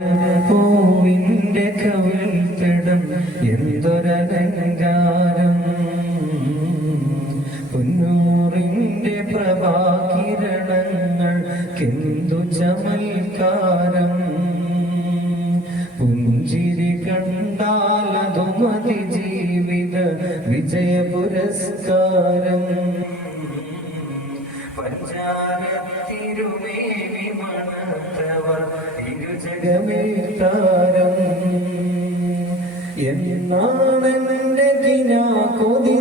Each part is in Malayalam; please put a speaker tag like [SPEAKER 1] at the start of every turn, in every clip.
[SPEAKER 1] പൂവിന്റെ കവിൾത്തടം എന്തൊരലങ്കാരം? പൊന്നൂറിന്റെ പ്രഭാകിരണങ്ങൾ കെന്തു ചമൽക്കാരം. പുഞ്ചിരി കണ്ടാലതു മതി ജീവിത വിജയ പുരസ്കാരം. പഞ്ചാരത്തിരുമേനി താരം എന്നാണെന്റെ ദിനാ കൊതി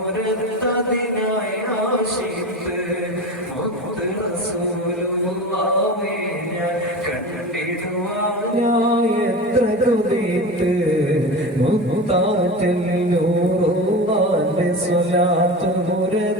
[SPEAKER 1] മുരത്തതിനായി ആശിത്ത് മുത്ത് റസൂലുള്ളാഹേ ഞാൻ കണ്ടിടുവാനായ തകുതിത്ത് മുത്താറ്റലിയോറുവാന്റെ സ്വലാത്ത് മുരത്തതിനായി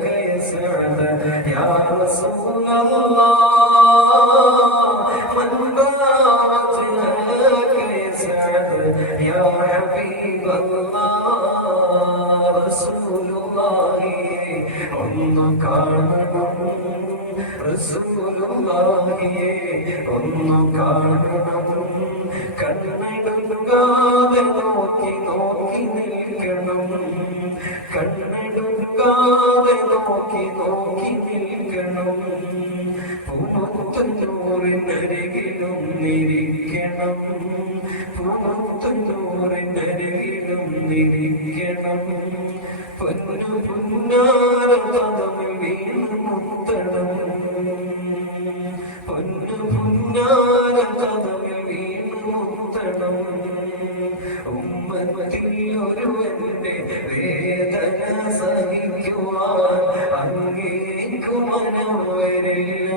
[SPEAKER 1] ആരംഭ പൂനബിയാരെ കണ്ടവരെ കണ്ടാൽ ആദരവോടെ ഞാൻ നോക്കിയിരുന്നത് കൊതി കൊണ്ടാ ആഗ്രഹമേറുന്നുണ്ട് കനവിൽ يا رسول الله من وجهك يسعد يا حبيب الله رسول الله ഒന്ന് കാണണം റസൂലുള്ളാഹിയെ ഒന്ന് കാണണം കണ്ണിടുകാതെ നോക്കി നോക്കി നിൽക്കണം. കണ്ണിടുകാതെ നോക്കി നോക്കി നിൽക്കണം. പൂത്തന്നൂറിനരികിലും ഇരിക്കണം പൂത്തന്നൂറിനരികിലും ഇരിക്കണം പൊന്നു പുന്നാര പദമിൽ വീണ് മുത്തണം പൊന്നു പുന്നാര പദമിൽ വീണ് മുത്തണം ഉമ്മത്തിൽ ഒരുവന്റെ വേദന സഹിക്കുവാൻ അങ്ങേക്കു മനം വരില്ല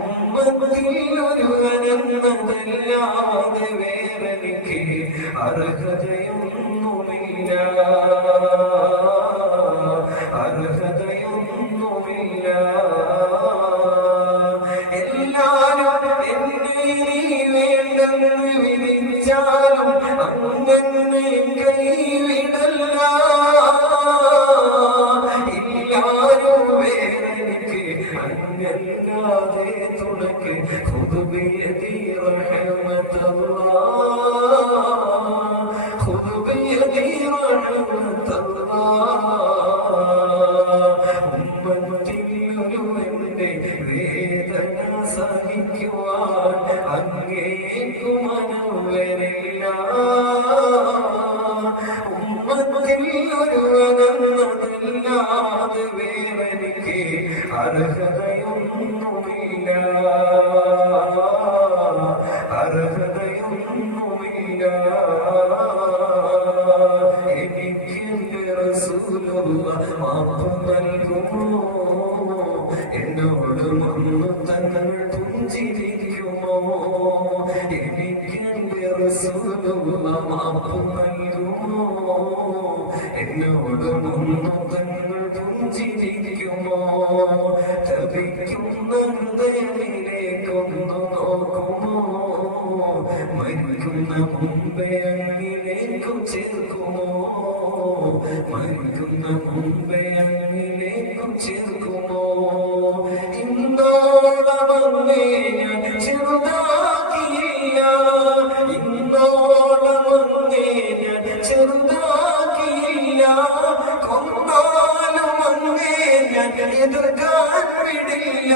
[SPEAKER 1] ഉമ്മത്തിൽ ഒരുവനെന്നതല്ലാതെ സഹിക്കുവാൻ അങ്ങേക്കു മനം വരില്ല ഉമ്മത്തിൽ ഒരുവനെന്നതല്ലാതെ മാപ്പ് നൽകുമോ എന്നോട് മുന്നു തങ്ങൾ പുഞ്ചിരിക്കുമോ? എനിക്ക് റസൂലുള്ള മാപ്പ് നൽകുമോ? എന്നോട് മുന്നു തങ്ങൾ പുഞ്ചിരിക്കുമോ? തപിക്കുന്ന ഹൃദയത്തിലേക്കൊന്നു നോക്കുമോ? മരിക്കുന്ന മുമ്പേ അങ്ങിലേക്കും ചേർക്കുമോ മരിക്കുന്ന മുമ്പേ അങ്ങിലേക്കും ചേർക്കുമോ ഞാൻ ഞാൻ ഞാൻ എതിർക്കാൻ വിടില്ല.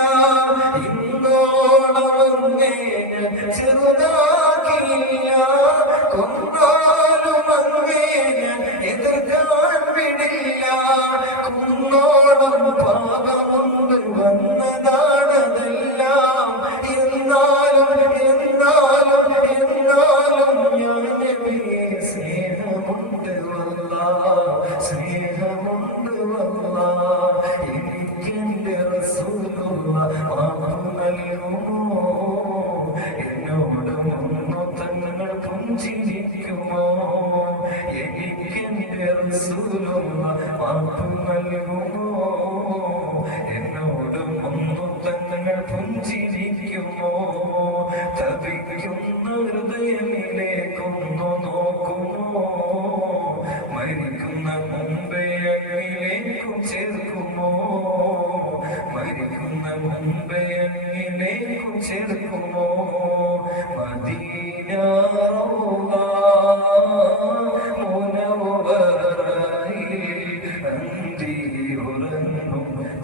[SPEAKER 1] എനിക്കെന്റെ റസൂലുള്ള മാപ്പ് നൽകുമോ? എന്നോട് മുന്നു തങ്ങൾ പുഞ്ചിരിക്കുമോ? തപിക്കുന്ന ഹൃദയമിലേക്കൊന്നു നോക്കുമോ? മരിക്കുന്ന മുമ്പേ അങ്ങിലേക്കു ചേർക്കുമോ? മരിക്കുന്ന മുമ്പേ അങ്ങിലേക്കു ചേർക്കുമോ? മദീന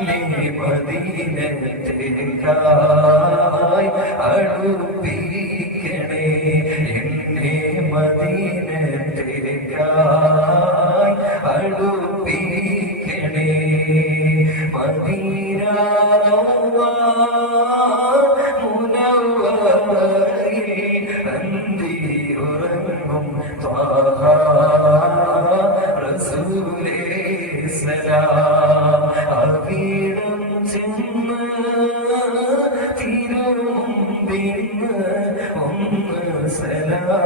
[SPEAKER 1] മദീനത്തേക്കായി അടുപ്പിക്കണേ. എന്നെ മദീനത്തേക്കായി അടുപ്പിക്കണേ. മദീന മുനവ്വറിൽ അന്തിയുറങ്ങും ത്വാഹ റസൂലേ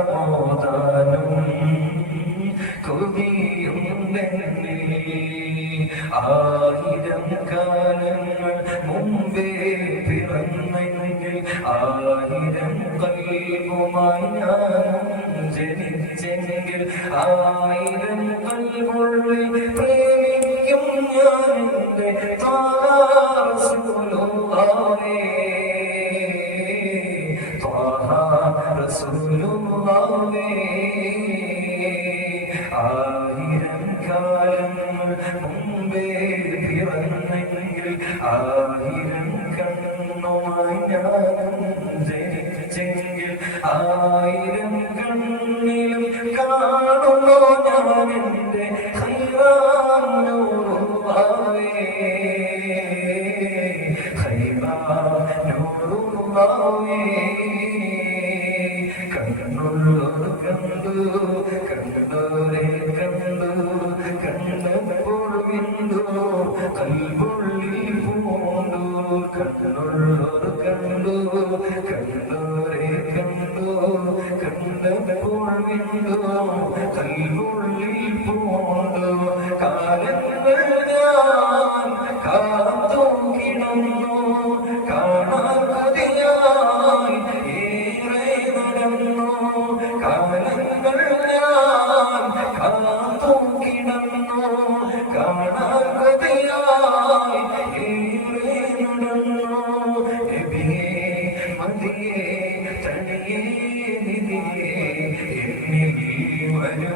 [SPEAKER 1] സലാമോദാനം കൊതിയുണ്ടെന്നിൽ ആയിരം കാലങ്ങൾ മുമ്പേ പിറന്നെങ്കിൽ ആയിരം കൽവുമായി ഞാനും ജനിച്ചെങ്കിൽ ആയിരം കൽവുള്ളിൽ പ്രേമിക്കും ഞാൻ എന്റെ താരസുലുള്ളവേ കാലങ്ങൾ മുമ്പേ ആയിരം കണ്ണുമായി ഞാനും ആയിരം കണ്ണിലും കാണുമോ ഞാൻ എന്റെ റസൂലുള്ളാഹി കണ്ണുള്ളോർ കണ്ടു കണ്ടു കൽപുള്ളിൽ പൂണ്ടു കണ്ണുള്ളോർ കണ്ടു കണ്ടോരെ കണ്ടു. കണ്ടപ്പോൾ വിണ്ടു കൽപുള്ളിൽ പൂണ്ടു കാലങ്ങൾ ഞാൻ കാത്തു കിടന്നു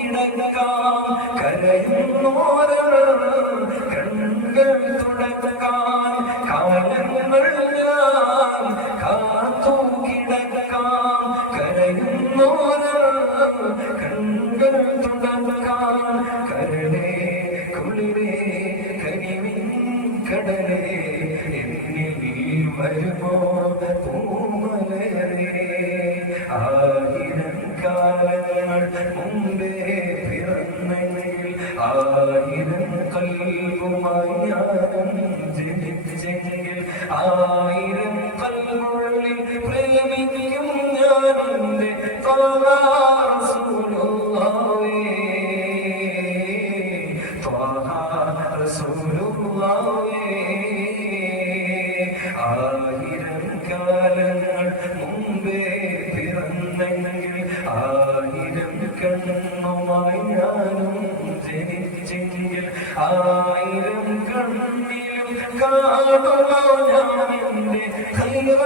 [SPEAKER 1] കിടക്കാം കരയുന്നോരൾ കണ്ണുകൾ തുടക്കാൻ കാലങ്ങൾ ഞാൻ കാത്തു കിടക്കാം കരയുന്നോരൾ കണ്ണുകൾ തുടക്കാൻ കരളേ കുളിരേ കനിവിൻ കടലേ എന്നിൽ വരുമോ പൂമലേ ആയിരം കാലങ്ങൾ മുമ്പേ ആയിരം കൽവുമായി ഞാനും ജനിച്ചെങ്കിൽ ആയിരം കൽവുള്ളിൽ പ്രേമിക്കും ഞാനെന്റെ ആയിരം കണ്ണിലും